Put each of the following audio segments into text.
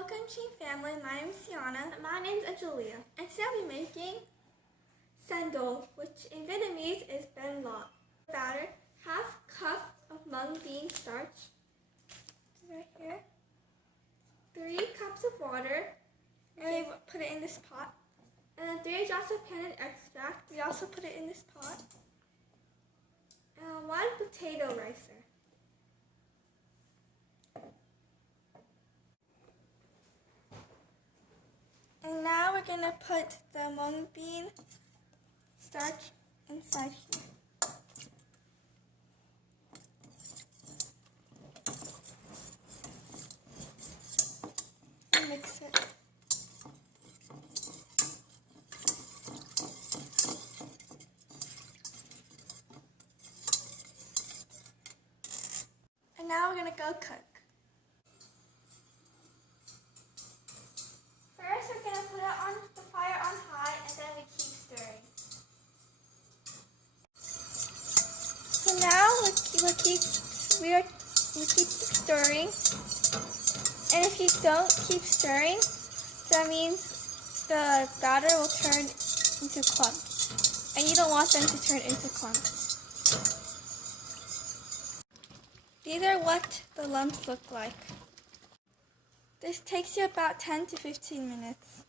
Welcome Chén family, my name is Sienna. My name is Angelia. And today I'll be making Cendol, which in Vietnamese is Banh Lot. Batter, half cup of mung bean starch, right here, 3 cups of water, and we put it in this pot. And then 3 drops of Pandan Extract, we also put it in this pot. And 1 potato ricer. And now we're going to put the mung bean starch inside here. And mix it. And now we're going to go cook. First, we're going to put it on the fire on high, and then we keep stirring. So now we keep stirring, and if you don't keep stirring, that means the batter will turn into clumps, and you don't want them to turn into clumps. These are what the lumps look like. This takes you about 10 to 15 minutes.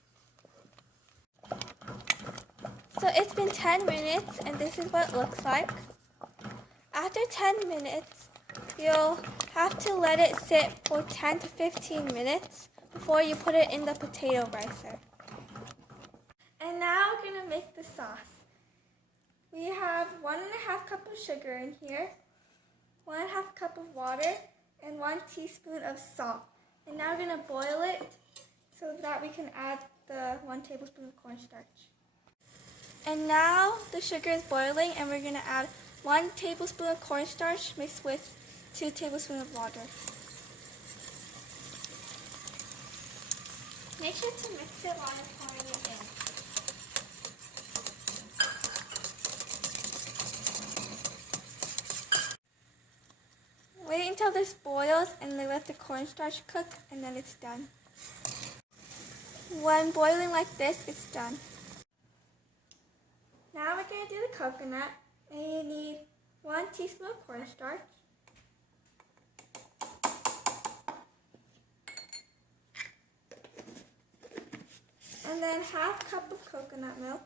So it's been 10 minutes and this is what it looks like. After 10 minutes, you'll have to let it sit for 10 to 15 minutes before you put it in the potato ricer. And now we're going to make the sauce. We have 1.5 cup of sugar in here, 1.5 cup of water, and 1 teaspoon of salt. And now we're going to boil it so that we can add the 1 tablespoon of cornstarch. And now the sugar is boiling and we're going to add 1 tablespoon of cornstarch mixed with 2 tablespoons of water. Make sure to mix it while you're pouring it in. Wait until this boils and then let the cornstarch cook, and then it's done. When boiling like this, it's done. Now we're going to do the coconut, and you need 1 teaspoon of cornstarch, and then 1/2 cup of coconut milk,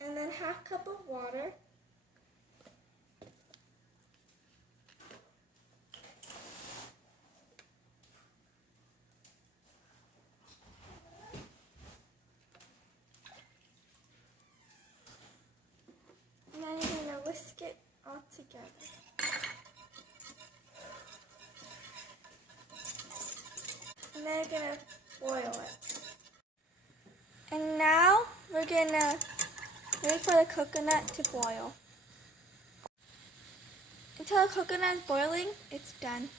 and then 1/2 cup of water, and then you're going to whisk it all together. And then you're going to boil it. And now we're going to wait for the coconut to boil. Until the coconut is boiling, it's done.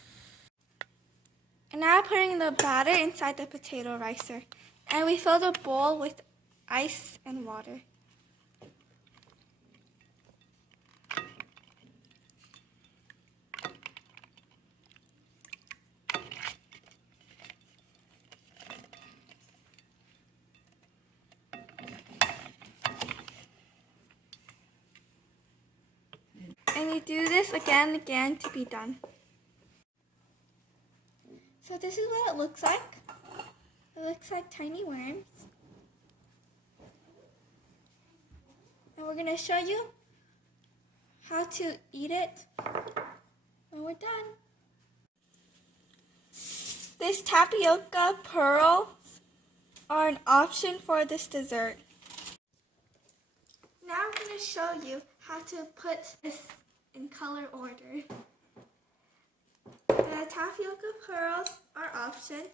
And now we're putting the batter inside the potato ricer. And we fill the bowl with ice and water. And you do this again and again to be done. So this is what it looks like. It looks like tiny worms. And we're going to show you how to eat it when we're done. This tapioca pearls are an option for this dessert. Now I'm going to show you how to put this in color order. The tapioca pearls are option,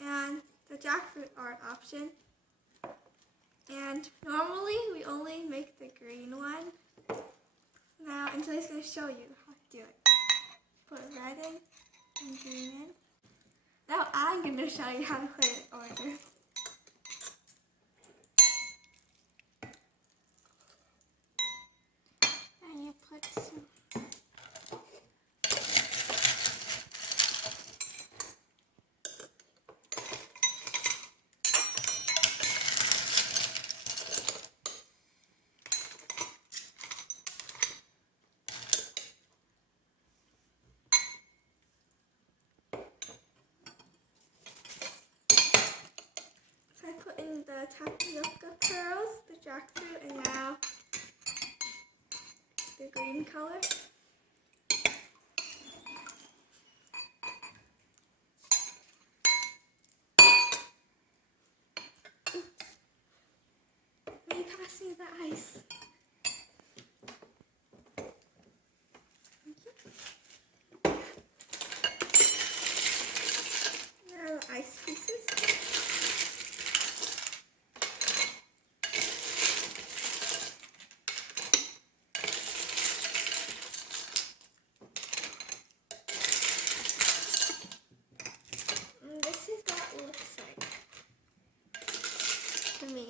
and the jackfruit are option. And normally we only make the green one. Now Angelia's going to show you how to do it. put red in and green in. Now I'm going to show you how to put it in order. And you put some I put in the tapioca pearls, the jackfruit, and now the green color. Oops. May you pass me the ice? Thank you. Now the ice pieces. This is what it looks like to me.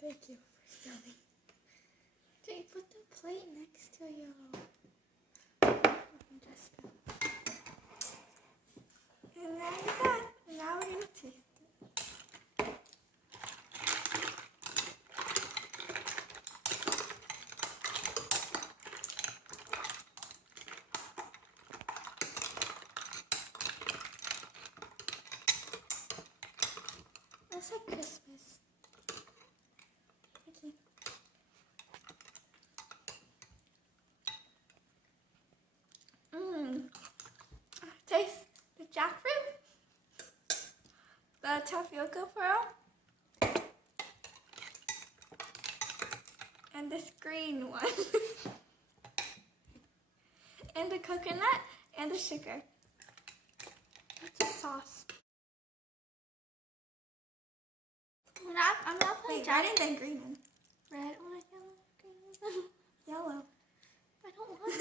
Thank you for filming. Okay, put the plate next to you. Just and now you're done. And now we're gonna taste it. Looks like Christmas. Okay. Taste the jackfruit, the tapioca pearl, and this green one, and the coconut, and the sugar. It's a sauce. I'm not putting red and then green in. Red, oh, yellow, green, yellow. I don't want